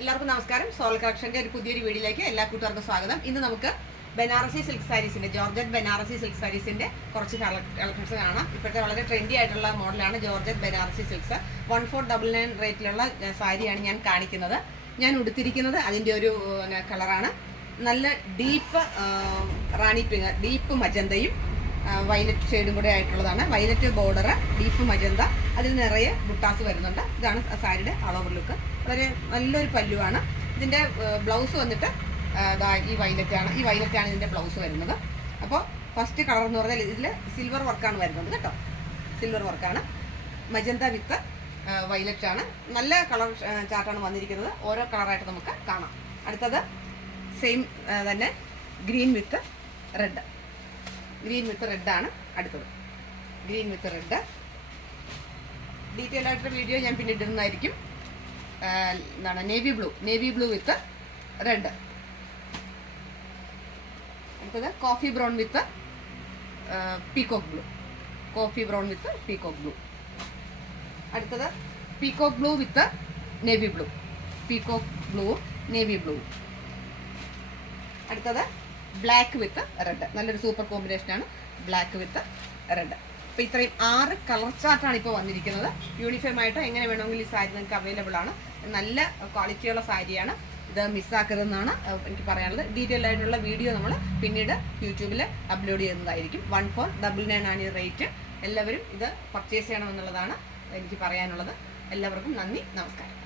എല്ലാവർക്കും നമസ്കാരം. സോൾ കളക്ഷന്റെ ഒരു പുതിയൊരു വീഡിയോയിലേക്ക് എല്ലാ കൂട്ടുകാർക്കും സ്വാഗതം. ഇന്ന് നമുക്ക് ബനാറസി സിൽക്ക് സാരീസിന്റെ ജോർജറ്റ് ബനാറസി സിൽക്ക് സാരീസിന്റെ കുറച്ച് കളക്ഷൻസ് കാണാം. ഇപ്പോഴത്തെ വളരെ ട്രെൻഡി ആയിട്ടുള്ള മോഡലാണ് ജോർജറ്റ് ബനാറസി സിൽക്സ്. 1499 റേറ്റിലുള്ള സാരിയാണ് ഞാൻ കാണിക്കുന്നത്. ഞാൻ ഉടുത്തിരിക്കുന്നത് അതിൻ്റെ ഒരു കളറാണ്. നല്ല ഡീപ്പ് റാണി പിങ്ക്, ഡീപ്പ് മജന്തയും വയലറ്റ് ഷെയ്ഡും കൂടെ ആയിട്ടുള്ളതാണ്. വയലറ്റ് ബോർഡർ, ഡീപ്പ് മജന്ത, അതിൽ നിറയെ ബുട്ടാസ് വരുന്നുണ്ട്. ഇതാണ് സാരിയുടെ ഓൾ ഓവർ ലുക്ക്. വളരെ നല്ലൊരു പല്ലുവാണ്. ഇതിൻ്റെ ബ്ലൗസ് വന്നിട്ട് ഈ വയലറ്റാണ്. ഈ വയലറ്റാണ് ഇതിൻ്റെ ബ്ലൗസ് വരുന്നത്. അപ്പോൾ ഫസ്റ്റ് കളർ എന്ന് പറഞ്ഞാൽ ഇതിൽ സിൽവർ വർക്കാണ് വരുന്നത് കേട്ടോ. സിൽവർ വർക്കാണ്. മജന്ത വിത്ത് വയലറ്റാണ്. നല്ല കളർ ചാർട്ടാണ് വന്നിരിക്കുന്നത്. ഓരോ കളറായിട്ട് നമുക്ക് കാണാം. അടുത്തത് സെയിം തന്നെ green with red. Green with റെഡാണ് അടുത്തത്. Green with red. ഡീറ്റെയിൽ ആയിട്ടുള്ള വീഡിയോ ഞാൻ പിന്നെ ഇടുന്നതായിരിക്കും. എന്താണ് നേവി ബ്ലൂ വിത്ത് റെഡ്. അടുത്തത് coffee brown with peacock blue. Coffee brown with peacock blue. അടുത്തത് peacock blue with navy blue. Peacock blue navy blue. അടുത്തത് ബ്ലാക്ക് വിത്ത് റെഡ്. നല്ലൊരു super കോമ്പിനേഷനാണ് ബ്ലാക്ക് വിത്ത് റെഡ്. അപ്പോൾ ഇത്രയും 6 കളർ ചാർട്ടാണ് ഇപ്പോൾ വന്നിരിക്കുന്നത്. Uniform ആയിട്ട് എങ്ങനെ വേണമെങ്കിലും ഈ സാരി നിങ്ങൾക്ക് അവൈലബിൾ ആണ്. നല്ല ക്വാളിറ്റിയുള്ള സാരിയാണ്. ഇത് മിസ്സാക്കരുതെന്നാണ് എനിക്ക് പറയാനുള്ളത്. ഡീറ്റെയിൽ ആയിട്ടുള്ള വീഡിയോ നമ്മൾ പിന്നീട് യൂട്യൂബിൽ അപ്ലോഡ് ചെയ്യുന്നതായിരിക്കും. 1499 ആണ് ഈ റേറ്റ്. എല്ലാവരും ഇത് പർച്ചേസ് ചെയ്യണമെന്നുള്ളതാണ് എനിക്ക് പറയാനുള്ളത്. എല്ലാവർക്കും നന്ദി, നമസ്കാരം.